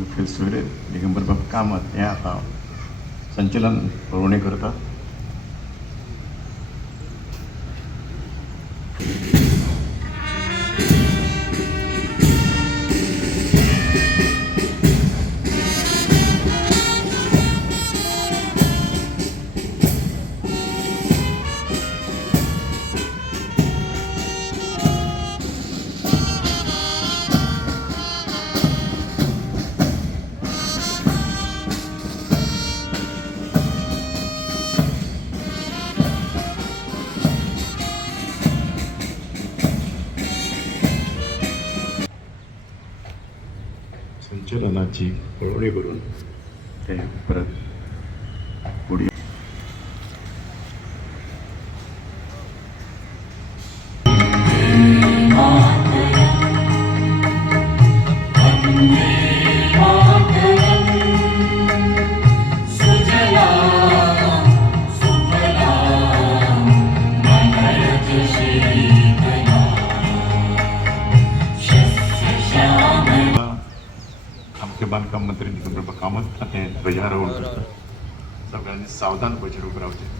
विठ्ठल सोयरे दिगंबर बाबा कामत हे आता संचलन पुरवणी करतात. संचलनाची पुरवणी करून ते परत पुढे बांधकाम मंत्री दिगंबर बाबा कामत हे ध्वजारोहण करतात. सगळ्यांनी सावधान बजेट उभं राहते.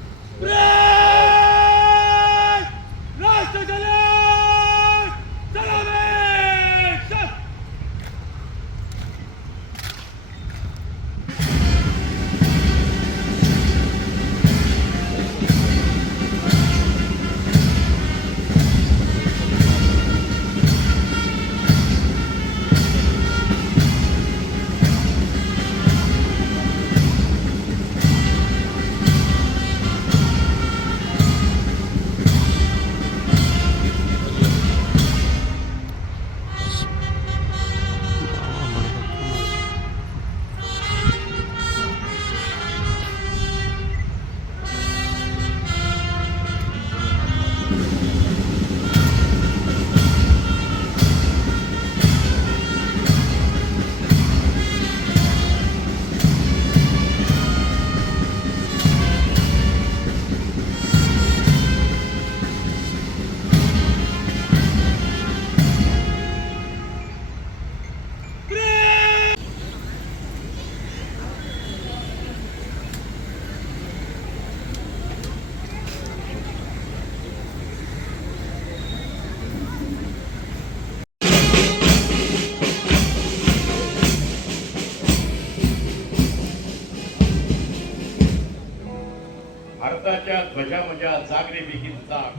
भारताच्या ध्वजामध्ये जागरे बिगिन जाग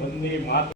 वंदे मातरम.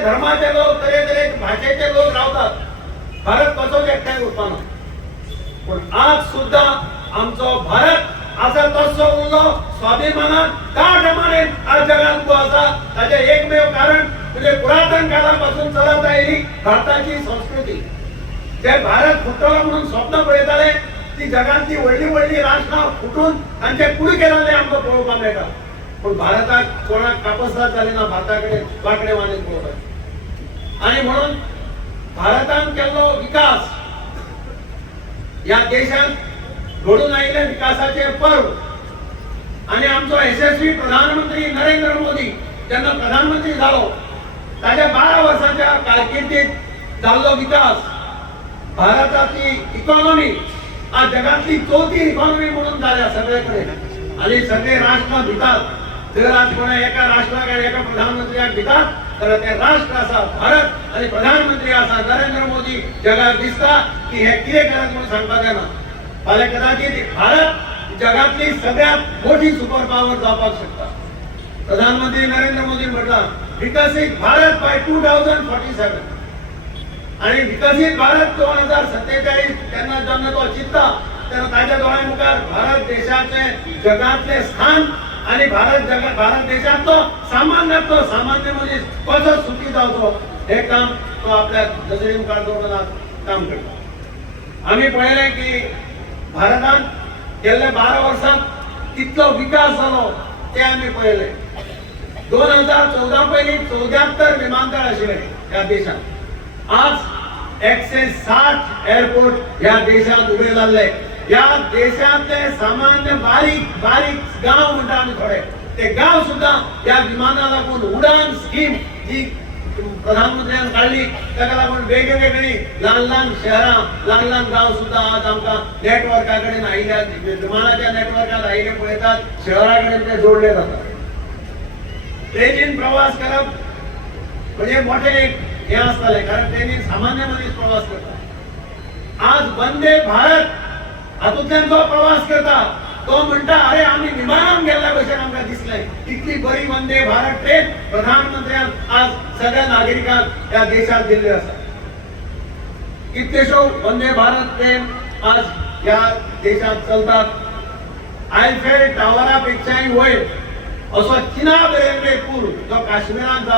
धर्माचे लोक तरे भाषेचे लोक राहतात. भारत कसो एकठांय उरपाना, पण आज सुद्धा आमचो भारत असा तसो उरलो स्वाभिमानान त्या प्रमाणे आज जगात उभो आसा. ताचे एकमेव कारण म्हणजे पुरातन काळापासून चलत आयली भारताची संस्कृती. जे भारत फुटलो म्हणून स्वप्न पळयताले ती जगातली व्हडली राष्ट्रां फुटून तांचे कुडी केलेले आमकां पळोवपाक मेळटा. पण भारताक कोणाक कापसात जाली ना, भारताकडे वांकडे वांकडे पळोवपाक. आणि म्हणून भारतान केल्लो विकास या देशात घडून आयिल्ले विकासाचे पर्व आणि आमचो यशस्वी प्रधानमंत्री नरेंद्र मोदी जेन्ना प्रधानमंत्री जालो ताच्या 12 वर्सांच्या कारकिर्दीत जाल्लो विकास, भारताची इकॉनॉमी आज जगातली 4थी इकॉनॉमी म्हणून जाल्या सगळे कडेन. आणि सगळे राष्ट्र भितात. जर आज कोणा एका राष्ट्राक एका प्रधानमंत्र्याक भितात तर ते राष्ट्र आसा भारत आणि प्रधानमंत्री आसा नरेंद्र मोदी. जगाक दिसता की हे कितें करत म्हणून सांगपाक जायना. फाल्यां कदाचित भारत जगातली सगळ्यात मोठी सुपर पॉवर जावपाक शकता. प्रधानमंत्री नरेंद्र मोदी म्हटला विकसित भारत बाय 2047 आणि विकसित भारत 2047 त्यांना जेन्ना तो चिंतता तेन्ना ताच्या दोळ्या मुखार भारत देशाचे जगातले स्थान आणि भारत देशातलो सामान्य मनीस कसो सुखी जावचो हे काम तो आपल्या नजरे मुखार दवरून काम करता. आम्ही पळयले की भारतान गेल्ल्या 12 वर्सांत कितलो विकास जालो ते आम्ही पळयले. 2014 पयलीं 74 विमानतळ आशिल्ले ह्या देशात. आज 160 एअरपोर्ट ह्या देशात उभे जाल्ले. या देशातले सामान्य बारीक गाव म्हणटा आम्ही थोडे ते गाव सुद्धा या विमाना लागून उडान स्कीम जी प्रधानमंत्र्यान काढली ताका लागून वेगवेगळी ल्हान शहरां ल्हान गाव सुद्धा आज आमकां नेटवर्का कडेन आयिल्ल्या विमानाच्या नेटवर्कात आयिल्ले पळयतात. शहरा कडेन ते जोडले जातात. ट्रेनीन प्रवास करप म्हणजे मोठे एक हे आसताले कारण ट्रेनीन सामान्य मनीस प्रवास करता. आज वंदे भारत हातूंतल्यान जो प्रवास करता तो म्हणटा अरे आम्ही विमानान गेल्ल्या भशेन आमकां दिसलें. इतली बरी वंदे भारत ट्रेन प्रधानमंत्र्यान आज सगळ्या नागरिकांक ह्या देशात दिल्ली आसा. कितल्योश्यो वंदे भारत ट्रेन आज ह्या देशात चलतात. आयफेल टावरा पेक्षाय वयर असो चिनाब रेल्वे पूल जो काश्मीरात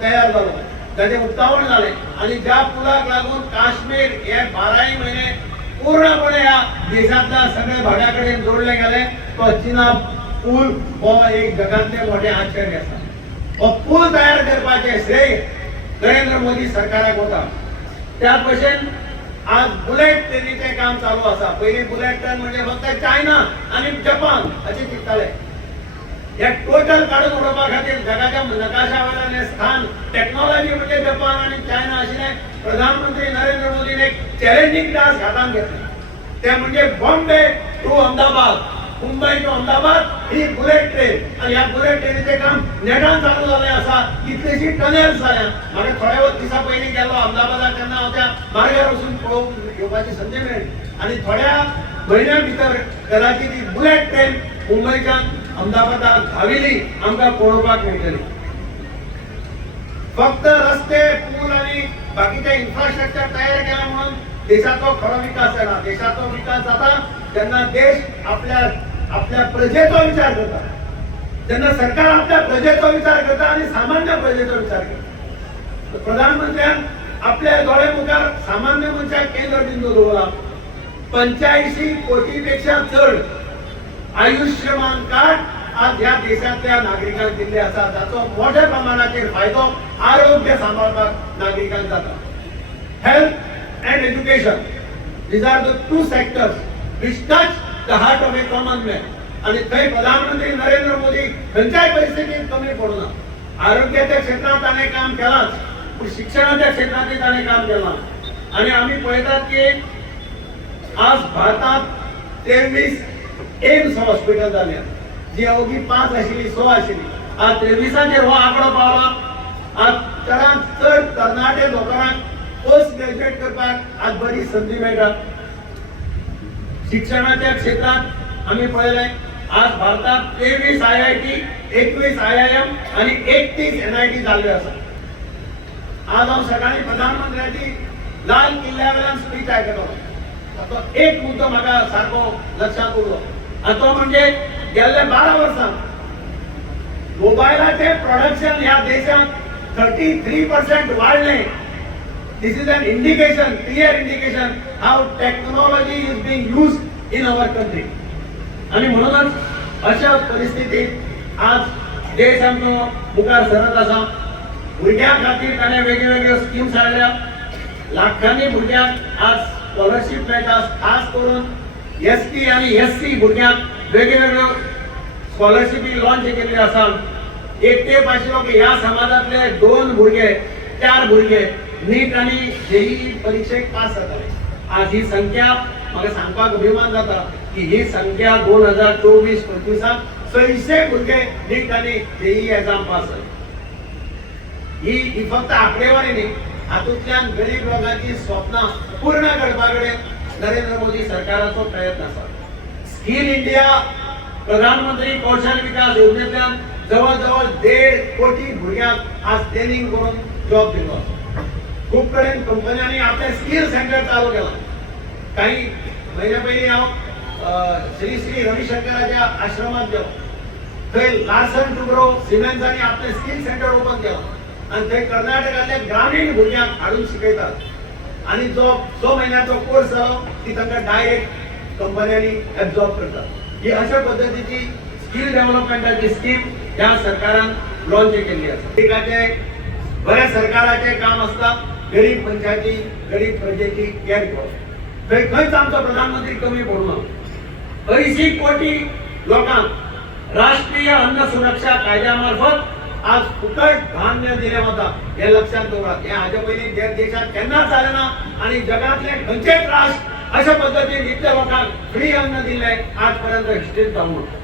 तयार जालो ताचे उक्तावण जालें आणि ज्या पुलाक लागून काश्मीर हे 12 महिने पूर्णपणे या देशातल्या सगळ्या भागाकडे जोडले गेले. तो चिनाब पूल हो एक जगातले मोठे आश्चर्य आसा. हो पूल तयार करपाचे श्रेय नरेंद्र मोदी सरकाराक वता. त्याच भशेन आज बुलेट ट्रेनीचे काम चालू आसा. पयलीं बुलेट ट्रेन म्हणजे फक्त चायना आणि जपान अशें चिंतताले. हे टोटल काढून उडोवपा खातीर जगाच्या नकाशावयल्यान हे स्थान टेक्नॉलॉजी म्हणजे जपान आणि चायना आशिल्ले. प्रधानमंत्री नरेंद्र मोदीन एक चॅलेंजिंग टास्क हातान घेतले. ते म्हणजे बॉम्बे टू अहमदाबाद, मुंबई टू अहमदाबाद ही बुलेट ट्रेन. आणि ह्या बुलेट ट्रेनीचे काम नेटान चालू जाल्लें आसा. कितलीशी टनेल्स जाल्या. म्हाका थोड्या दिसा पयलीं गेलो अहमदाबादाक तेन्ना हांव त्या मार्गार वचून पळोवन येवपाची संदी मेळ्ळी. आणि थोड्या म्हयन्या भितर कदाचित ही बुलेट ट्रेन मुंबईच्यान अहमदाबादाक धाविली आमकां पळोवपाक मेळटली. फक्त रस्ते पूल आणि बाकीचे इन्फ्रास्ट्रक्चर तयार केला म्हणून देशाचो खरो विकास जाता. देशाचो विकास जाता जेन्ना देश आपल्या प्रजेचो विचार करता. जेन्ना सरकार आपल्या प्रजेचो विचार करता आणि सामान्य प्रजेचो विचार करता. प्रधानमंत्र्यान आपल्या दोळे मुखार सामान्य मनशाक केंद्र बिंदू दवरला. 85 कोटीपेक्षा चड आयुष्यमान कार्ड आज ह्या देशातल्या नागरिकांक दिल्ले आसा. जाचो मोठ्या प्रमाणाचेर फायदो आरोग्य सांबाळपाक नागरिकांक जाता. Health and education these are the two sectors which touch the heart of a common man. आणि थंय प्रधानमंत्री नरेंद्र मोदी खंयच्याय परिस्थितीत कमी पडूना. आरोग्याच्या क्षेत्रात ताणें काम केलाच, पण शिक्षणाच्या क्षेत्रातूय ताणें काम केलां. आणि आम्ही पळयतात की आज भारतात 23 एम्स हॉस्पिटल जाल्या. जी अवघी 5 आशिल्ली 6 आशिल्ली आज 23चेर हो आंकडो पावला. आज चडांत चड तरणाटे लोकांक पोस्ट ग्रॅज्युएट करपाक आज बरी संधी मेळटा. शिक्षणाच्या क्षेत्रात आम्ही पळयलें आज भारतात 23 IIT, 21 IIM आणि 31 NIT जाल्ले आसा. आज हांव सकाळी प्रधानमंत्र्याची लाल किल्ल्यावयल्यान स्पीच आयकलो. तो एक मुद्दो म्हाका सारको लक्षात उरलो आनी तो म्हणजे गेल्ले 12 वर्सां मोबायलाचे प्रोडक्शन ह्या देशात 33% वाढले. This is an indication, clear indication how technology is being used in our country. आणि म्हणूनच अशा परिस्थितीत आज देश आमचो मुखार सरत आसा. भुरग्यां खातीर ताणें वेगवेगळ्यो स्किम्स हाडल्या. लाखांनी भुरग्यांक आज स्कॉलरशिप मेळटा. खास करून ST आणि SC भुरग्यांक वेगवेगळ्यो स्कॉलरशिपी लॉन्च केल्ल्यो आसा. एक तेप आशिल्लो की ह्या समाजातले 2 भुरगे 4 भुरगे नीट आणि JEE परीक्षेक पास जाताले. आज ही संख्या म्हाका सांगपाक अभिमान जाता की ही संख्या 2024-25 600 भुरगे नीट आणि JEE एग्जाम पास जाले. ही फक्त आकडेवारी न्ही, हातूंतल्यान गरीब लोकांची स्वप्नां पूर्ण करपा कडेन नरेंद्र मोदी सरकाराचो प्रयत्न आसा. स्किल इंडिया प्रधानमंत्री कौशल विकास योजनेंतल्यान जवळ जवळ 1.5 कोटी भुरग्यांक आज ट्रेनिंग करून जॉब दिलो आसा. खूप कडेन कंपन्यांनी आपले स्किल सेंटर चालू केला. काही महिन्या पयलीं हांव श्री रविशंकराच्या आश्रमात गेलो. थंय लार्सन टुब्रो सिमेंट्सांनी आपले स्किल सेंटर ओपन केला आणि थंय कर्नाटकातल्या ग्रामीण भुरग्यांक हाडून शिकयतात. आणि जो 6 महिन्याचो कोर्स जालो ती तांकां डायरेक्ट कंपन्यांनी एब्झॉर्ब करतात. ही अशा पद्धतीची स्किल डेव्हलपमेंटाची स्कीम ह्या सरकारान लॉन्च केल्ली आसा. बऱ्या सरकाराचे काम असता गरीब मनशाची, गरीब प्रजेची केअर घेवप. थंय खंयच आमचो प्रधानमंत्री कमी पडूना. 80 कोटी लोकांक राष्ट्रीय अन्न सुरक्षा कायद्या मार्फत आज फुकट धान्य दिले वता. हे लक्षात दवरात. हे हाचे पयलीं देशात केन्नाच जालें ना आणि जगातले खंयचेच राष्ट्र अशा पद्धतीन इतल्या लोकांक फ्री अन्न दिले आजपर्यंत हिस्ट्रीत जावं ना.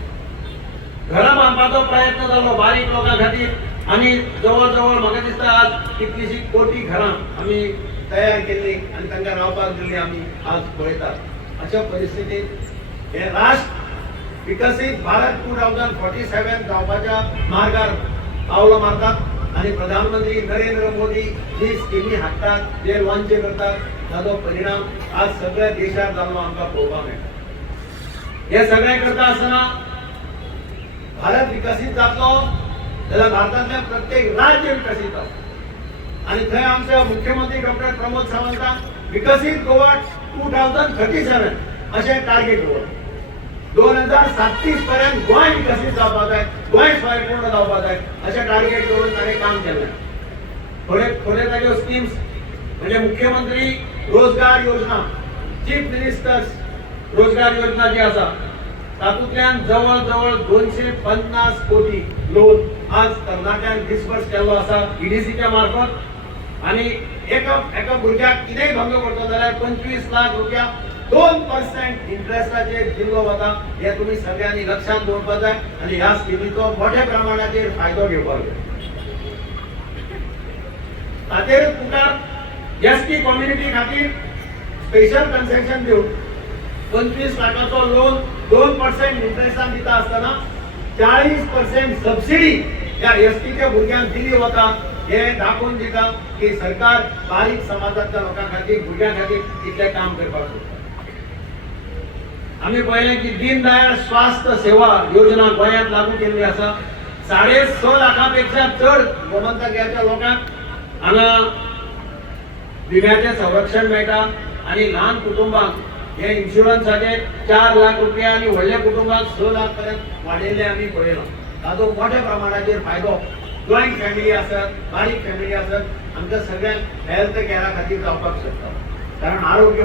घरां बांदपाचो प्रयत्न जालो बारीक लोकां खातीर आणि जवळ जवळ म्हाका दिसता आज कितलीशी कोटी घरां आमी तयार केल्ली आणि तांकां रावपाक दिल्ली आमी आज पळयतात. अशा परिस्थितीत हे राष्ट्र विकसीत भारत 2047 जावपाच्या मार्गार पावलां मारतात आणि प्रधानमंत्री नरेंद्र मोदी जी स्किमी हाडटात, जे लॉन्च करतात, ताचो परिणाम आज सगळ्या देशात जाल्लो आमकां पळोवपाक मेळटा. हे सगळें करता आसतना भारत विकसीत जातलो जाल्यार भारतातले प्रत्येक राज्य विकसीत जाता. आणि थंय आमचे मुख्यमंत्री डॉक्टर प्रमोद सावंतान विकसीत गोवा 2037 अशें टार्गेट दवरलें. 2037 पर्यंत गोंय विकसीत जावपाक जाय, गोंय स्वयंपूर्ण जावपाक जाय अशें टार्गेट दवरून ताणें काम केलें. थोडे ताज्यो स्किम्स म्हणजे मुख्यमंत्री रोजगार योजना, चीफ मिनिस्टर्स रोजगार योजना जी आसा तातूंतल्यान जवळ जवळ 250 कोटी लोन आज तरणाट्यांक डिस्बर्स केल्लो आसा EDCच्या मार्फत. आणि एका भुरग्याक कितेंय भंग करता जाल्यार 25 लाख रुपया 2% इंट्रेस्टाचेर दिल्लो वता. हे तुमी सगळ्यांनी लक्षात दवरपाक जाय आणि ह्या स्किमीचो मोठ्या प्रमाणाचेर फायदो घेवपाक जाय. ताचेर तुका ST कम्युनिटी खातीर स्पेशल कन्सेशन दिवन 25 लाखाचो लोन 2% इंट्रेस्टान दिता आसतना 40% सबसिडी ह्या STच्या भुरग्यांक दिली वता. हे दाखोवन दिता की सरकार बारीक समाजातल्या लोकां खातीर, भुरग्यां खातीर इतलें काम करपाक सोदता. आमी पळयलें की दीनदयाळ स्वास्थ्य सेवा योजना गोंयांत लागू केल्ली आसा. 6.5 लाखां पेक्षा चड गोमंतकाच्या लोकांक हांगा विम्याचें संरक्षण मेळटा आणि ल्हान कुटुंबांक हे इन्शुरन्साचे 4 लाख रुपया आणि व्हडल्या कुटुंबाक 6 लाख पर्यंत वाडयल्ले आमी पळयला. ताजो मोठ्या प्रमाणाचेर फायदो जॉयंट फॅमिली आसत, बारीक फॅमिली आसत, आमच्या सगळ्यांक हेल्थ कॅरा खातीर जावपाक शकता. कारण आरोग्य